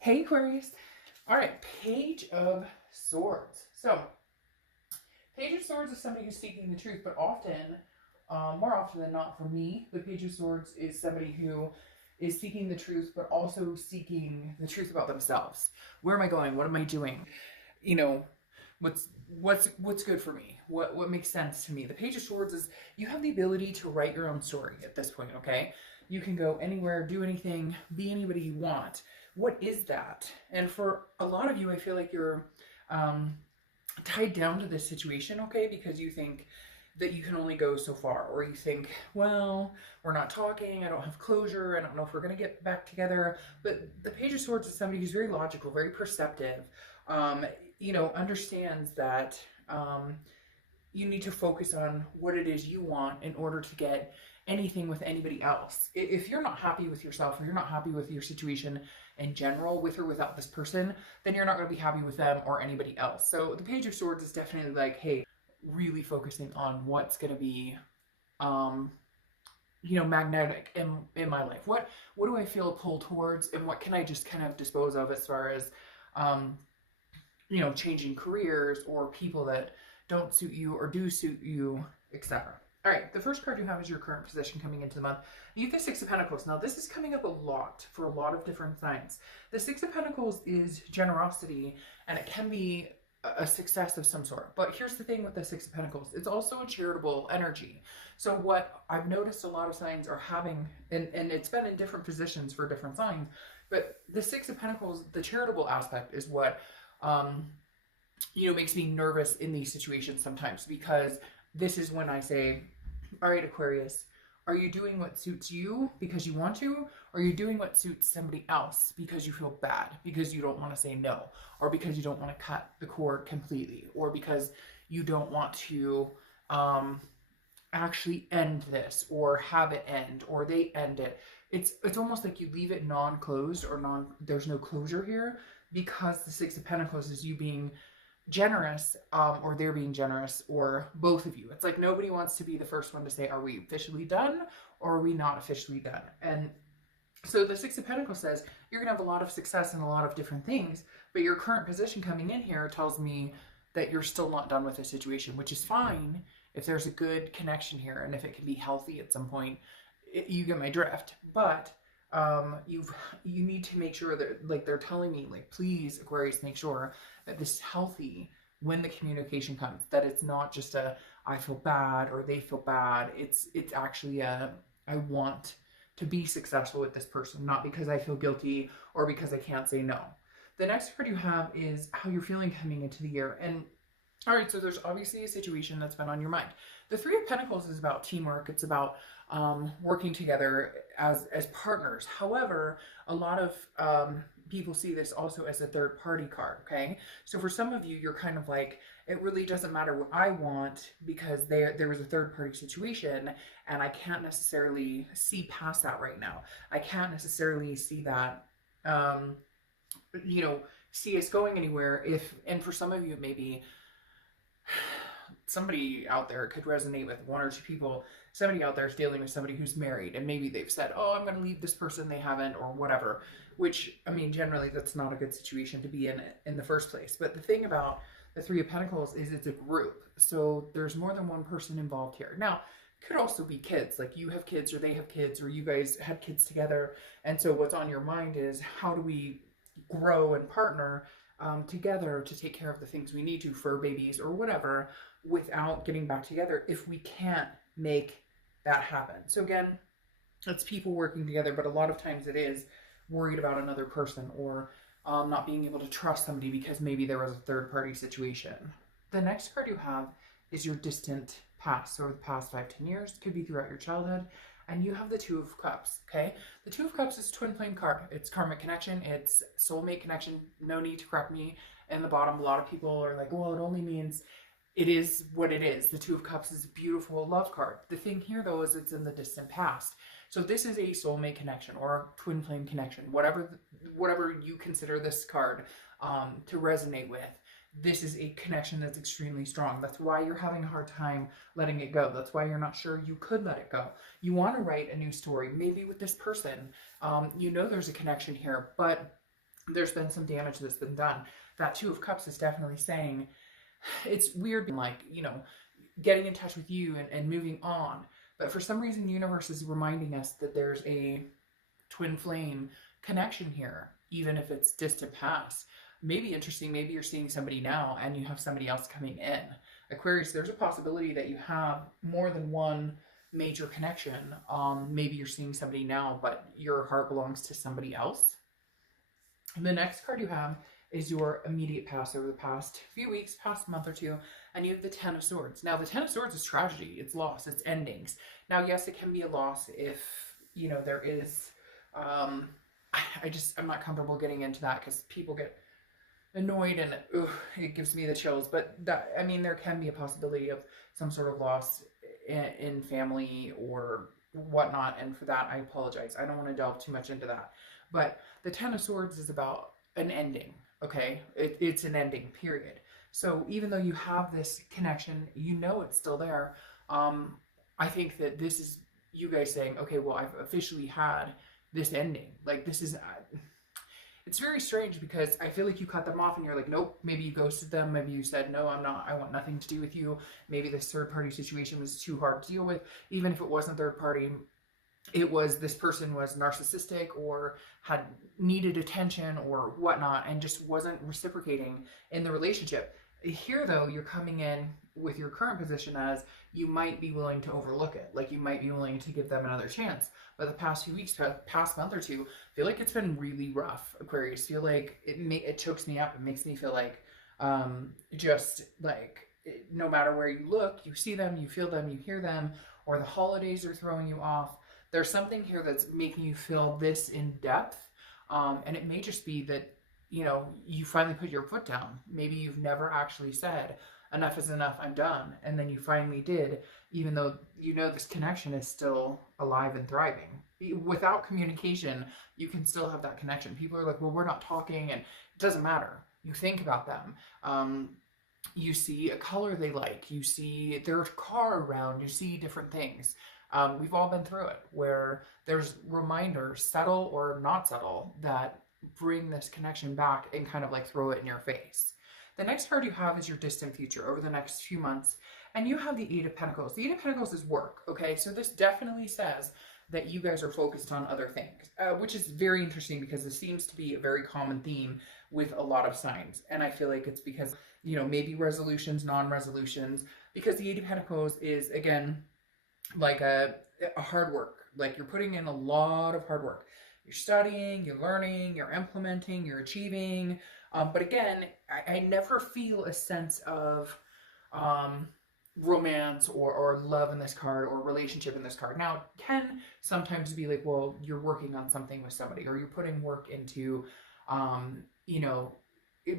Hey Aquarius. All right, Page of Swords. So, Page of Swords is somebody who's seeking the truth, but often, more often than not for me, the Page of Swords is somebody who is seeking the truth, but also seeking the truth about themselves. Where am I going? What am I doing? You know, what's good for me? What makes sense to me? The Page of Swords is you have the ability to write your own story at this point, okay? You can go anywhere, do anything, be anybody you want. What is that? And for a lot of you, I feel like you're um, tied down to this situation, okay? Because you think that you can only go so far, or you think, well, we're not talking, I don't have closure, I don't know if we're going to get back together. But the Page of Swords is somebody who's very logical, very perceptive, um, understands that you need to focus on what it is you want in order to get anything with anybody else. If you're not happy with yourself or you're not happy with your situation in general, with or without this person, then you're not going to be happy with them or anybody else. So the Page of Swords is definitely like, hey, really focusing on what's going to be um magnetic in my life. What do I feel pulled towards, and what can I just kind of dispose of as far as um changing careers or people that don't suit you or do suit you, etc. All right, the first card you have is your current position coming into the month. You have the Six of Pentacles. Now, this is coming up a lot for a lot of different signs. The Six of Pentacles is generosity, and it can be a success of some sort. But here's the thing with the Six of Pentacles. It's also a charitable energy. So what I've noticed a lot of signs are having, and it's been in different positions for different signs, but the Six of Pentacles, the charitable aspect is what makes me nervous in these situations sometimes, because this is when I say, all right, Aquarius, are you doing what suits you because you want to? Or are you doing what suits somebody else because you feel bad, because you don't want to say no, or because you don't want to cut the cord completely, or because you don't want to actually end this or have it end, or they end it. It's almost like you leave it non-closed, or there's no closure here, because the Six of Pentacles is you being generous, or they're being generous, or both of you. It's like nobody wants to be the first one to say, are we officially done or are we not officially done? And so the Six of Pentacles says you're going to have a lot of success in a lot of different things, but your current position coming in here tells me that you're still not done with the situation, which is fine if there's a good connection here and if it can be healthy at some point. You get my drift. But you need to make sure that, like, they're telling me, like, please, Aquarius, make sure that this is healthy when the communication comes, that it's not just a I feel bad or they feel bad. It's actually a I want to be successful with this person, not because I feel guilty or because I can't say no. The next card you have is how you're feeling coming into the year. And all right, so there's obviously a situation that's been on your mind. The Three of Pentacles is about teamwork. It's about working together as partners. However, a lot of people see this also as a third party card, okay? So for some of you, you're kind of like, it really doesn't matter what I want, because there was a third party situation and I can't necessarily see past that right now. I can't necessarily see that, see us going anywhere if, and for some of you, maybe somebody out there could resonate with one or two people. Somebody out there is dealing with somebody who's married, and maybe they've said, oh, I'm going to leave this person, they haven't, or whatever, which, I mean, generally that's not a good situation to be in the first place. But the thing about the Three of Pentacles is it's a group, so there's more than one person involved here. Now, it could also be kids, like you have kids or they have kids, or you guys had kids together, and so what's on your mind is, how do we grow and partner together to take care of the things we need to for babies or whatever, without getting back together if we can't make that happen. So again, it's people working together, but a lot of times it is worried about another person, or not being able to trust somebody because maybe there was a third party situation. The next card you have is your distant past, so the past 5-10 years, could be throughout your childhood. And you have the Two of Cups, okay? The Two of Cups is a twin flame card. It's karmic connection. It's soulmate connection. No need to correct me. In the bottom, a lot of people are like, well, it only means it is what it is. The Two of Cups is a beautiful love card. The thing here, though, is it's in the distant past. So this is a soulmate connection or a twin flame connection, whatever you consider this card to resonate with. This is a connection that's extremely strong. That's why you're having a hard time letting it go. That's why you're not sure you could let it go. You want to write a new story, maybe with this person. There's a connection here, but there's been some damage that's been done. That Two of Cups is definitely saying, it's weird, like, you know, getting in touch with you and moving on. But for some reason, the universe is reminding us that there's a twin flame connection here, even if it's distant past. Maybe interesting, maybe you're seeing somebody now and you have somebody else coming in. Aquarius, there's a possibility that you have more than one major connection. Maybe you're seeing somebody now, but your heart belongs to somebody else. And the next card you have is your immediate past over the past few weeks, past month or two, and you have the Ten of Swords. Now, the Ten of Swords is tragedy, it's loss, it's endings. Now, yes, it can be a loss if, you know, there is, I'm not comfortable getting into that because people get annoyed and it gives me the chills. But that, I mean, there can be a possibility of some sort of loss in family or whatnot, and for that, I apologize. I don't want to delve too much into that. But the Ten of Swords is about an ending. Okay, it's an ending, period. So even though you have this connection, you know it's still there. I think that this is you guys saying, okay, well, I've officially had this ending. Like, this is, it's very strange because I feel like you cut them off and you're like, nope, maybe you ghosted them. Maybe you said, no, I'm not, I want nothing to do with you. Maybe this third party situation was too hard to deal with. Even if it wasn't third party, it was this person was narcissistic or had needed attention or whatnot and just wasn't reciprocating in the relationship. Here, though, you're coming in with your current position as you might be willing to overlook it. Like, you might be willing to give them another chance. But the past few weeks, past month or two, I feel like it's been really rough, Aquarius. Feel like it chokes me up. It makes me feel like just like no matter where you look, you see them, you feel them, you hear them, or the holidays are throwing you off. There's something here that's making you feel this in depth. And it may just be that, you know, you finally put your foot down. Maybe you've never actually said, enough is enough, I'm done. And then you finally did, even though you know this connection is still alive and thriving. Without communication, you can still have that connection. People are like, well, we're not talking, and it doesn't matter. You think about them. You see a color they like. You see their car around. You see different things. We've all been through it, where there's reminders, subtle or not subtle, that bring this connection back and kind of like throw it in your face. The next card you have is your distant future over the next few months, and you have the Eight of Pentacles. The Eight of Pentacles is work, okay? So this definitely says that you guys are focused on other things, which is very interesting because this seems to be a very common theme with a lot of signs. And I feel like it's because, you know, maybe resolutions, non-resolutions, because the Eight of Pentacles is, again, like a hard work. Like, you're putting in a lot of hard work. You're studying, you're learning, you're implementing, you're achieving. But again, I never feel a sense of romance or love in this card or relationship in this card. Now, it can sometimes be like, well, you're working on something with somebody or you're putting work into, you know,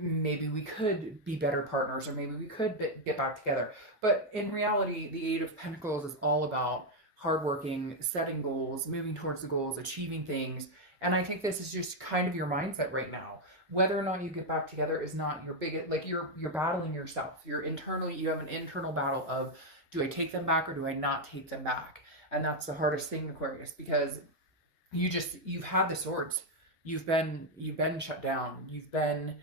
maybe we could be better partners or maybe we could get back together. But in reality, the Eight of Pentacles is all about hardworking, setting goals, moving towards the goals, achieving things. And I think this is just kind of your mindset right now. Whether or not you get back together is not your biggest, like you're battling yourself. You're internally, you have an internal battle of, do I take them back or do I not take them back? And that's the hardest thing, Aquarius, because you've had the swords. You've been shut down. You've been,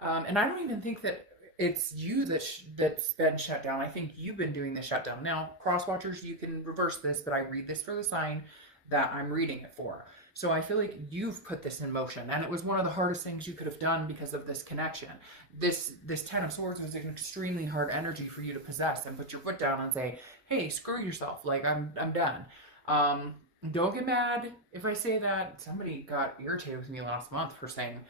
and I don't even think that it's you that's been shut down. I think you've been doing the shutdown. Now, cross watchers, you can reverse this, but I read this for the sign that I'm reading it for. So I feel like you've put this in motion, and it was one of the hardest things you could have done because of this connection. This Ten of Swords was an extremely hard energy for you to possess and put your foot down and say, hey, screw yourself. Like, I'm done. Don't get mad if I say that. Somebody got irritated with me last month for saying,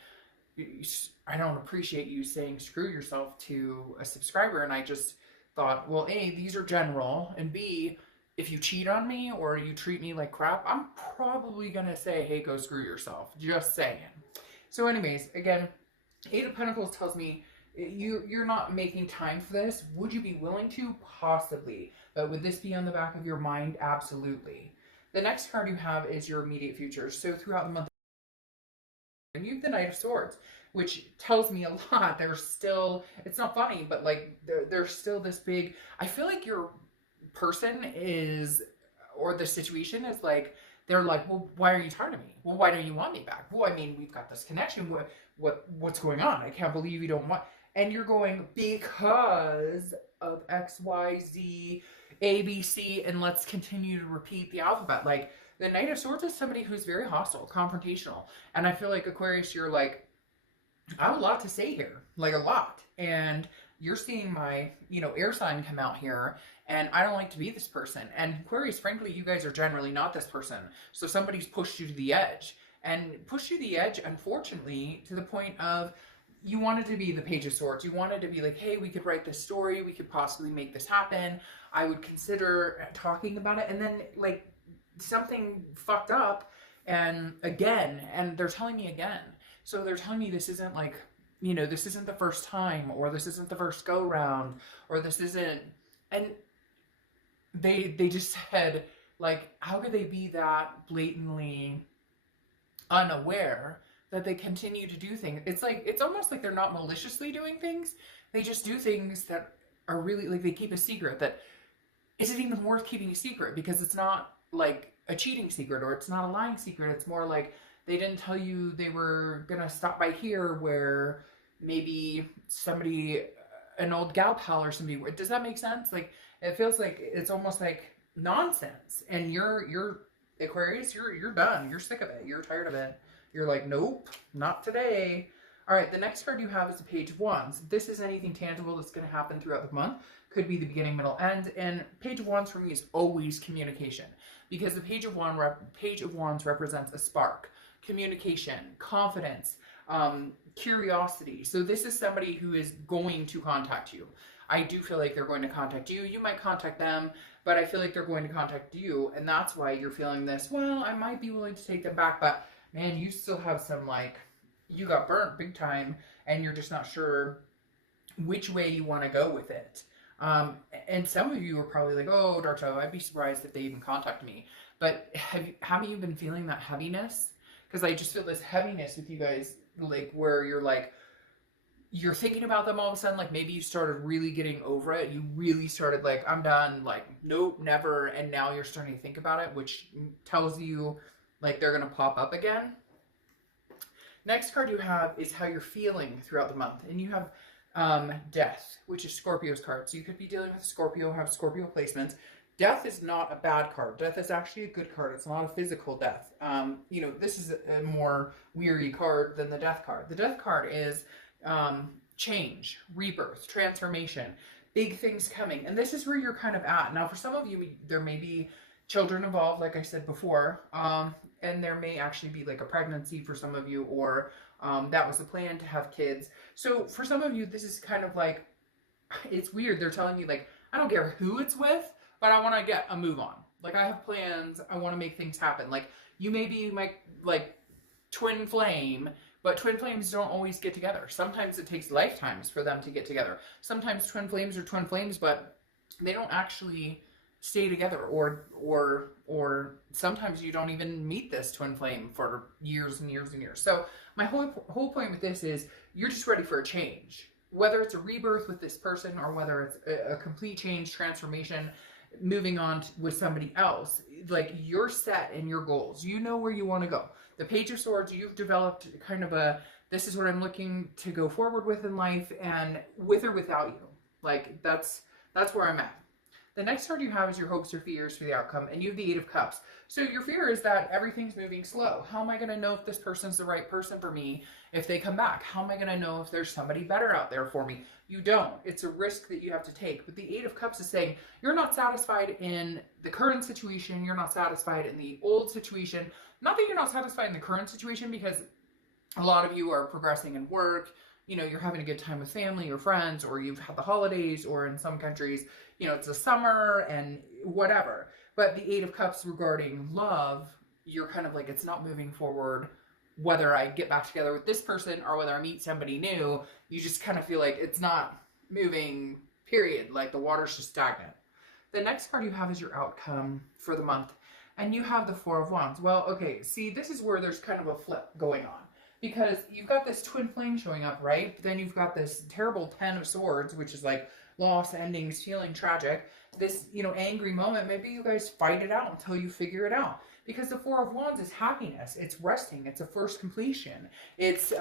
I don't appreciate you saying screw yourself to a subscriber. And I just thought, well, A, these are general, and B, if you cheat on me or you treat me like crap, I'm probably going to say, hey, go screw yourself. Just saying. So anyways, again, Eight of Pentacles tells me you're not making time for this. Would you be willing to? Possibly. But would this be on the back of your mind? Absolutely. The next card you have is your immediate future. So throughout the month, you have the Knight of Swords, which tells me a lot. There's still, it's not funny, but like there's still this big, I feel like your person is, or the situation is like, they're like, well, why are you tired of me? Well, why don't you want me back? Well, I mean, we've got this connection. What's going on? I can't believe you don't want. And you're going, because of X, Y, Z, A, B, C, and let's continue to repeat the alphabet. Like, the Knight of Swords is somebody who's very hostile, confrontational. And I feel like, Aquarius, you're like, I have a lot to say here, like a lot. And you're seeing my, air sign come out here, and I don't like to be this person. And Aquarius, frankly, you guys are generally not this person. So somebody's pushed you to the edge, and pushed you to the edge, unfortunately, to the point of you wanted to be the Page of Swords. You wanted to be like, hey, we could write this story. We could possibly make this happen. I would consider talking about it. And then, like, something fucked up, and they're telling me again. So they're telling me this isn't like, this isn't the first time, or this isn't the first go round, or this isn't, and they just said, like, how could they be that blatantly unaware that they continue to do things? It's like, it's almost like they're not maliciously doing things. They just do things that are really, like, they keep a secret that isn't even worth keeping a secret, because it's not like a cheating secret, or it's not a lying secret. It's more like they didn't tell you they were gonna stop by here where maybe somebody, an old gal pal or somebody. Does that make sense? Like, it feels like it's almost like nonsense. And you're Aquarius, you're done. You're sick of it. You're tired of it. You're like, nope, not today. All right, the next card you have is the Page of Wands. This is anything tangible that's going to happen throughout the month. Could be the beginning, middle, end. And Page of Wands for me is always communication, because the Page of Wands represents a spark, communication, confidence, curiosity. So this is somebody who is going to contact you. I do feel like they're going to contact you. You might contact them, but I feel like they're going to contact you. And that's why you're feeling this, well, I might be willing to take them back, but man, you still have some, like, you got burnt big time, and you're just not sure which way you want to go with it. And some of you are probably like, oh, Dark Shadow, I'd be surprised if they even contact me. But haven't you been feeling that heaviness? Because I just feel this heaviness with you guys, like, where you're like, you're thinking about them all of a sudden, like, maybe you started really getting over it. You really started like, I'm done, like, nope, never. And now you're starting to think about it, which tells you, like, they're going to pop up again. Next card you have is how you're feeling throughout the month. And you have Death, which is Scorpio's card. So you could be dealing with Scorpio, have Scorpio placements. Death is not a bad card. Death is actually a good card. It's not a physical death. This is a more weary card than the Death card. The Death card is change, rebirth, transformation, big things coming. And this is where you're kind of at. Now, for some of you, there may be children involved, like I said before, and there may actually be like a pregnancy for some of you, or that was the plan to have kids. So for some of you, this is kind of like, it's weird. They're telling you, like, I don't care who it's with, but I want to get a move on. Like, I have plans. I want to make things happen. Like, you may be my, like, twin flame, but twin flames don't always get together. Sometimes it takes lifetimes for them to get together. Sometimes twin flames are twin flames, but they don't actually stay together, or sometimes you don't even meet this twin flame for years and years and years. So my whole point with this is you're just ready for a change, whether it's a rebirth with this person, or whether it's a complete change, transformation, moving on with somebody else. Like, you're set in your goals. You know where you want to go. The Page of Swords, you've developed kind of a, this is what I'm looking to go forward with in life, and with or without you. Like, that's where I'm at. The next card you have is your hopes or fears for the outcome, and you have the Eight of Cups. So your fear is that everything's moving slow. How am I going to know if this person's the right person for me if they come back? How am I going to know if there's somebody better out there for me? You don't. It's a risk that you have to take. But the Eight of Cups is saying you're not satisfied in the current situation. You're not satisfied in the old situation. Not that you're not satisfied in the current situation, because a lot of you are progressing in work. You're having a good time with family or friends, or you've had the holidays, or in some countries, it's the summer and whatever. But the Eight of Cups regarding love, you're kind of like, it's not moving forward. Whether I get back together with this person or whether I meet somebody new, you just kind of feel like it's not moving, period. Like, the water's just stagnant. The next card you have is your outcome for the month. And you have the Four of Wands. Well, okay, see, this is where there's kind of a flip going on. Because you've got this twin flame showing up, right? But then you've got this terrible Ten of Swords, which is like loss, endings, feeling tragic. This, angry moment. Maybe you guys fight it out until you figure it out. Because the Four of Wands is happiness. It's resting. It's a first completion. It's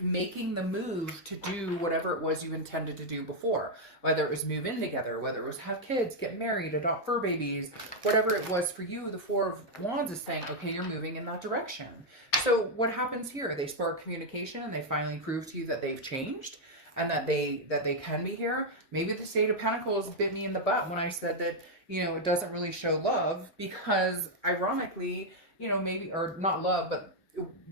making the move to do whatever it was you intended to do before. Whether it was move in together, whether it was have kids, get married, adopt fur babies, whatever it was for you, the Four of Wands is saying, okay, you're moving in that direction. So what happens here? They spark communication and they finally prove to you that they've changed and that they can be here. Maybe the Sage of Pentacles bit me in the butt when I said that, you know, it doesn't really show love, because ironically, you know, maybe, or not love, but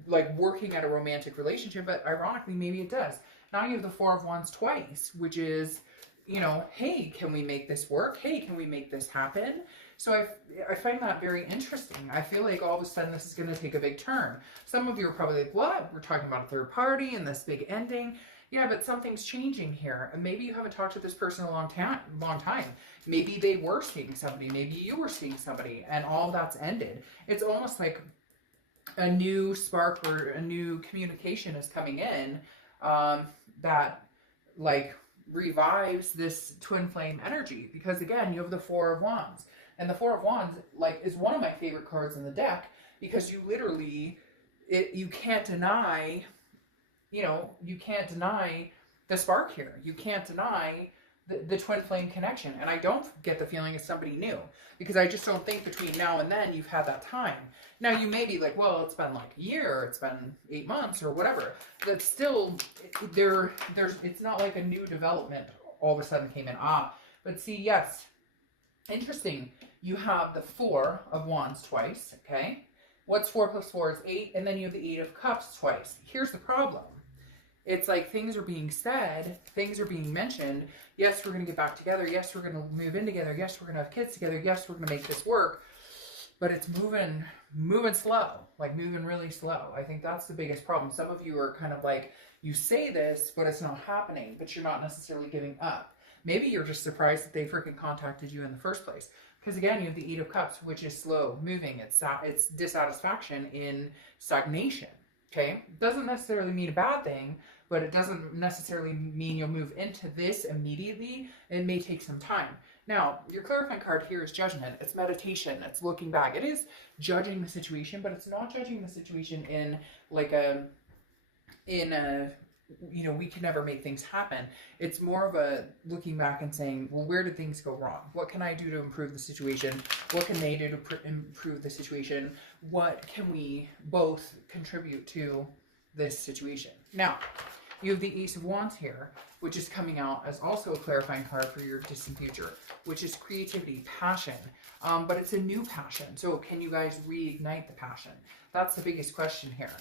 like working at a romantic relationship, but ironically, maybe it does. Now you have the Four of Wands twice, which is, you know, hey, can we make this work? Hey, can we make this happen? So I find that very interesting. I feel like all of a sudden this is going to take a big turn. Some of you are probably like, what? We're talking about a third party and this big ending. Yeah, but something's changing here. And maybe you haven't talked to this person a long time. Maybe they were seeing somebody. Maybe you were seeing somebody and all that's ended. It's almost like a new spark or a new communication is coming in that like revives this twin flame energy. Because again, you have the Four of Wands. And the Four of Wands like is one of my favorite cards in the deck, because you literally, you can't deny, you know, you can't deny the spark here. You can't deny the twin flame connection. And I don't get the feeling it's somebody new, because I just don't think between now and then you've had that time. Now you may be like, well, it's been like a year, it's been 8 months or whatever. But still, it's not like a new development all of a sudden came in. But see, yes, interesting. You have the Four of Wands twice, okay? What's 4 plus 4 is 8, and then you have the Eight of Cups twice. Here's the problem. It's like things are being said, things are being mentioned. Yes, we're going to get back together. Yes, we're going to move in together. Yes, we're going to have kids together. Yes, we're going to make this work. But it's moving slow, like moving really slow. I think that's the biggest problem. Some of you are kind of like, you say this, but it's not happening, but you're not necessarily giving up. Maybe you're just surprised that they freaking contacted you in the first place. Because again, you have the Eight of Cups, which is slow moving. It's dissatisfaction in stagnation. Okay, doesn't necessarily mean a bad thing, but it doesn't necessarily mean you'll move into this immediately. It may take some time. Now, your clarifying card here is Judgment. It's meditation. It's looking back. It is judging the situation, but it's not judging the situation in like you know, we can never make things happen. It's more of a looking back and saying, well, where did things go wrong? What can I do to improve the situation? What can they do to improve the situation? What can we both contribute to this situation? Now, you have the Ace of Wands here, which is coming out as also a clarifying card for your distant future, which is creativity, passion. But it's a new passion. So can you guys reignite the passion? That's the biggest question here.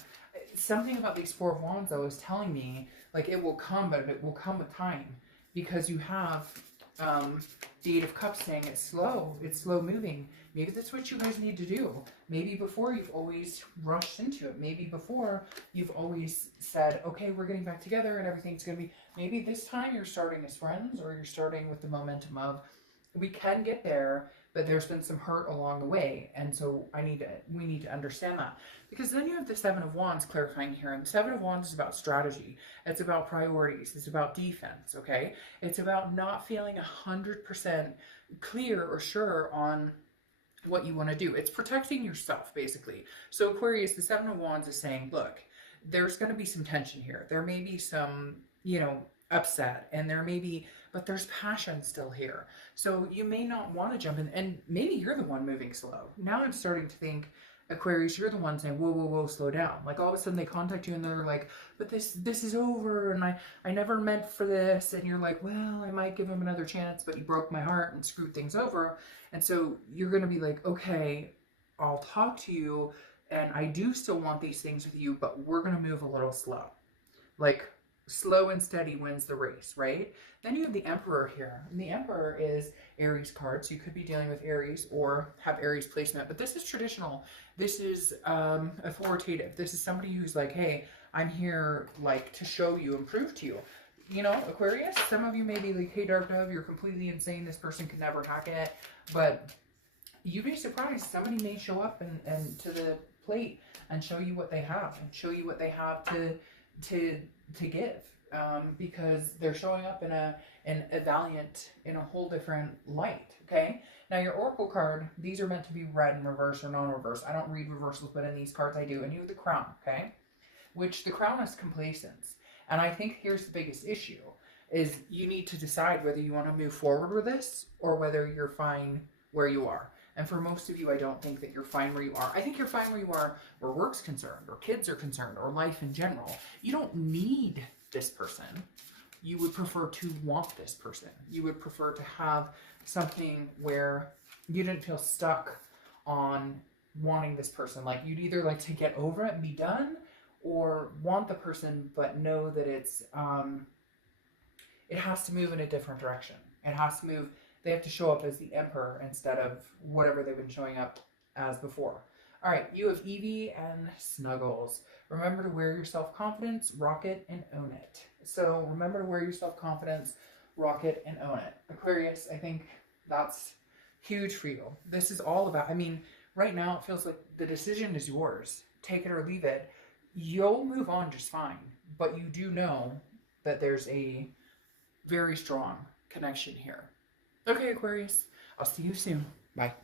Something about these Four of Wands, though, is telling me, like, it will come, but it will come with time. Because you have the Eight of Cups saying it's slow moving. Maybe that's what you guys need to do. Maybe before you've always rushed into it. Maybe before you've always said, okay, we're getting back together and everything's going to be... Maybe this time you're starting as friends, or you're starting with the momentum of, we can get there, but there's been some hurt along the way. And so we need to understand that. Because then you have the Seven of Wands clarifying here. And the Seven of Wands is about strategy. It's about priorities. It's about defense, okay? It's about not feeling 100% clear or sure on what you want to do. It's protecting yourself, basically. So Aquarius, the Seven of Wands is saying, look, there's going to be some tension here. There may be some, you know, upset, and there may be, but there's passion still here. So you may not want to jump in, and maybe you're the one moving slow. Now I'm starting to think, Aquarius, you're the one saying, whoa, whoa, whoa, slow down. Like all of a sudden they contact you and they're like, but this is over, and I never meant for this. And you're like, well, I might give him another chance, but you broke my heart and screwed things over. And so you're going to be like, okay, I'll talk to you, and I do still want these things with you, but we're going to move a little slow. Like, slow and steady wins the race, right? Then you have the Emperor here. And the Emperor is Aries card. So you could be dealing with Aries or have Aries placement. But this is traditional. This is authoritative. This is somebody who's like, hey, I'm here like to show you and prove to you. You know, Aquarius, some of you may be like, hey, Dark Dove, you're completely insane. This person could never hack it. But you'd be surprised. Somebody may show up and to the plate and show you what they have. And show you what they have to give, because they're showing up in a valiant in a whole different light. Okay, now your oracle card, these are meant to be read in reverse or non-reverse. I don't read reversals, but in these cards I do. And you have the crown, okay, which the crown is complacence. And I think here's the biggest issue is you need to decide whether you want to move forward with this or whether you're fine where you are. And for most of you, I don't think that you're fine where you are. I think you're fine where you are where work's concerned or kids are concerned or life in general. You don't need this person. You would prefer to want this person. You would prefer to have something where you didn't feel stuck on wanting this person. Like you'd either like to get over it and be done, or want the person but know that it's it has to move in a different direction. It has to move. They have to show up as the emperor instead of whatever they've been showing up as before. All right, you have Evie and Snuggles. Remember to wear your self-confidence, rock it, and own it. So remember to wear your self-confidence, rock it, and own it. Aquarius, I think that's huge for you. This is all about, I mean, right now it feels like the decision is yours. Take it or leave it. You'll move on just fine. But you do know that there's a very strong connection here. Okay, Aquarius, I'll see you soon. Bye.